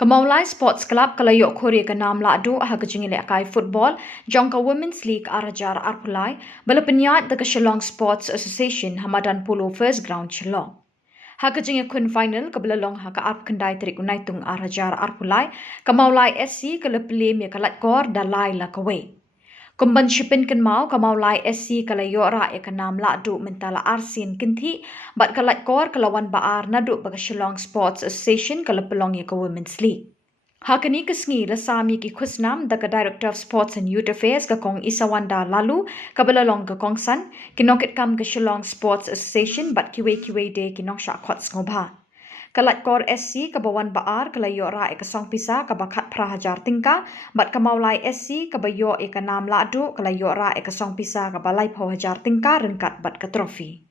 Kamaulai Sports Club kalayo Korea kanam la adu aha kejingile akai football jongka Women's League arajar arpulai bala penyat the Shillong Sports Association Hamadan Polo First Ground Shillong. Ha kejinge kun final kabala long ha ka arp kendai terik unaitung arajar arpulai Kamaulai SC kala play me kalat kor dalai la kawe. Kumban shipin kan mau Kamaulai SC kala yora e kanam la adu mentala arsin kinti bat kalat kor kalawan baar nadu baga Shillong Sports Association kala pelong ya ka Women's League. Hakani kesngi la sami ki khusnam da ka Director of Sports and Youth Affairs ka kong Isawanda lalu kabala long ka kong san kinokit kam ka Shillong Sports Association bat kiwe de kinong sha khot ngobha. Kalat kor SC kabawan baar kalayo ra e kasong pisa kabakat prahajar tingka bat kamaulai SC kabayo e kanam ladu kalayo ra e kasong pisa kabalai phawajar tingka rengkat bat ka trofi.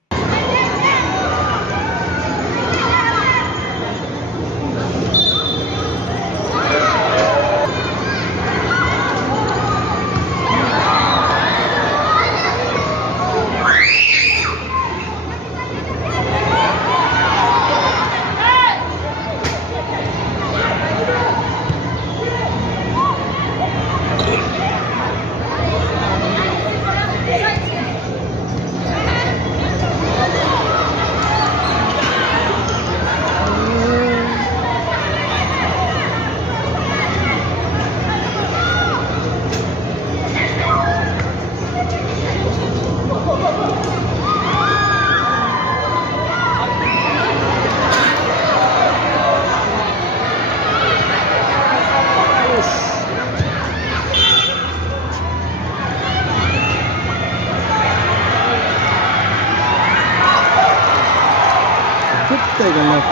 Take a look.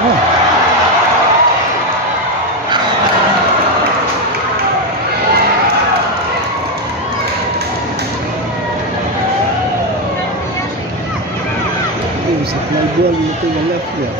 Supply ball to the left here.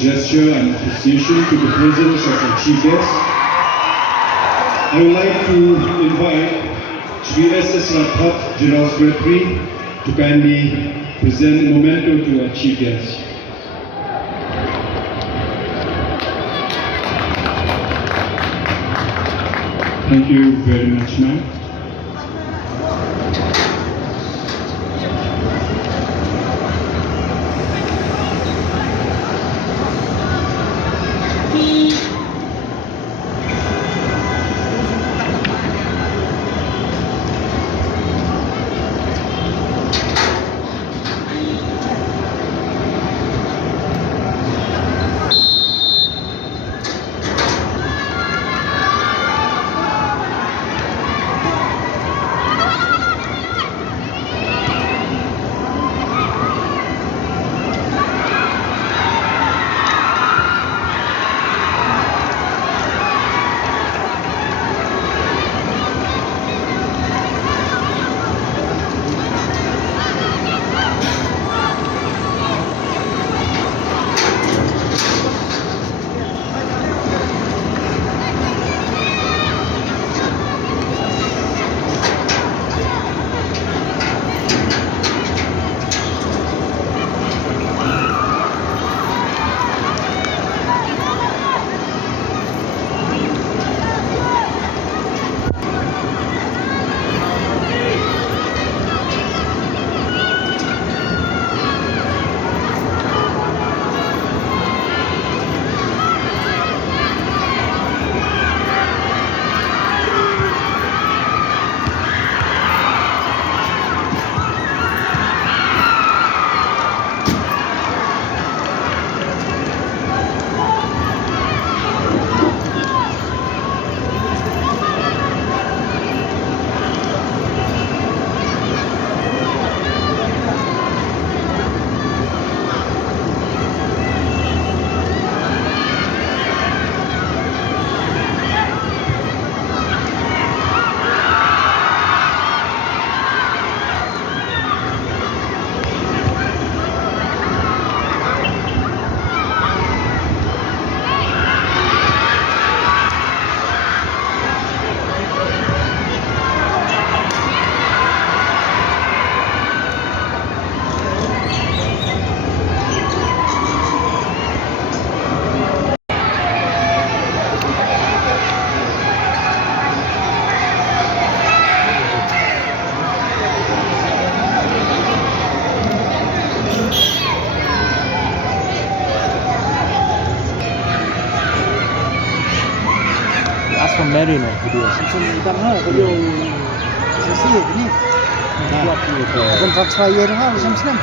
gesture and appreciation to the presence of our chief guest. I would like to invite Shri S.S. Radhat, General Secretary, to kindly present a memento to our chief guest. Thank you very much, ma'am. Marino video. Sebentar video sesi ini. Buat itu. Kontrak saya itu macam-macam.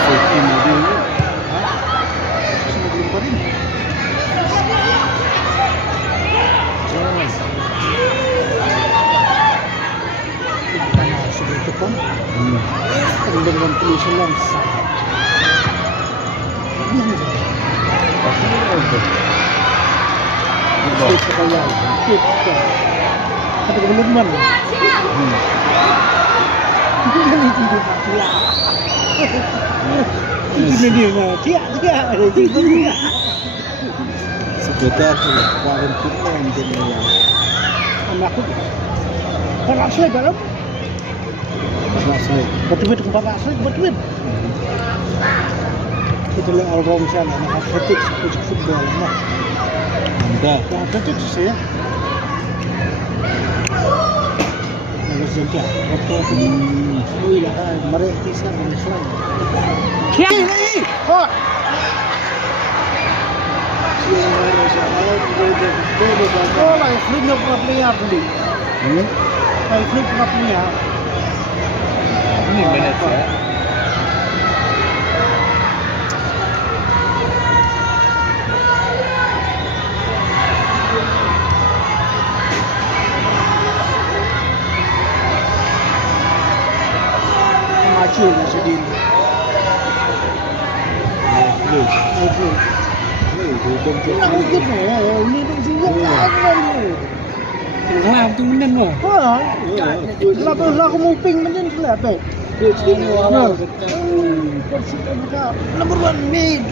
Safety model ni. Sebelum kemarin. Sebelum tekan. Dengan tulisan langsung. Ini kaya. Kita. Kata belum mana. Ini itu pula. Ini dia. Dia ada juga. Sekitar tu, warung kita yang jadi. Anak aku. Kalau saya dalam Asli. betul tempat asli betul. Kita lihat album sana, nak atletik seperti football, nak. Anda. Yang atletik saya. Harus jadi. Waktu ini lah, mereka kisah Malaysia. Kiai ni. Oh. Oh, lah, film nak buat player tadi. Film nak player. Ini minutes ya. Maju jadi. Ini juga kan. Kelam tu menen wah. Lah aku mau ping macam tu lah pe. Dia cerita orang. Number 1 mid.